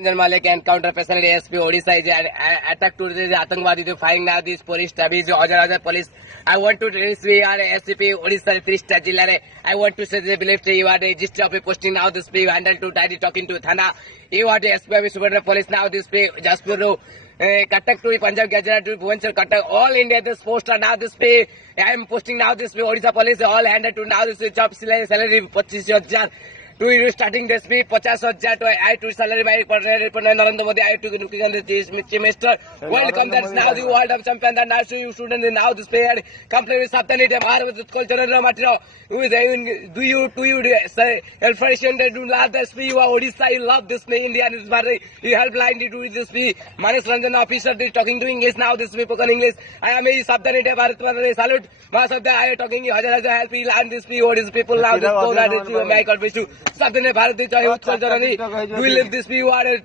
Ranjan Malik and counter facility SP Odisha is an attack to the Atangwadi to find now this police tabis other police. I want to release we are SCP Odisha 3 Jillare. I want to say they believe you are the register of a posting now this be handled to tidy talking to Thana. You are the SP Super Police now this be Jaspuru. Katak to Punjab Gajara to Bhubaneswar Katak all India this poster now this pay I am posting now this pay Odisha police all handed to now this job salary 25,000 to starting this pay 50,000 to I to salary by Narendra Modi I to Chief Minister welcome that's now the world of champion that now you students now this pay company with Saptanite Mar with cultural material do you say information that do not this pay you are Odisha you love this pay India is very you help line to this pay Manis Ranjan officer is talking to English now this pay spoken English I am a Saptanite Bharat salute Mas of the I talking Hajar help you learn this pay what is people now this my God wish to Saptanite Bharat we live this pay you are